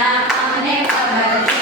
ખુદા અમને ખબર છે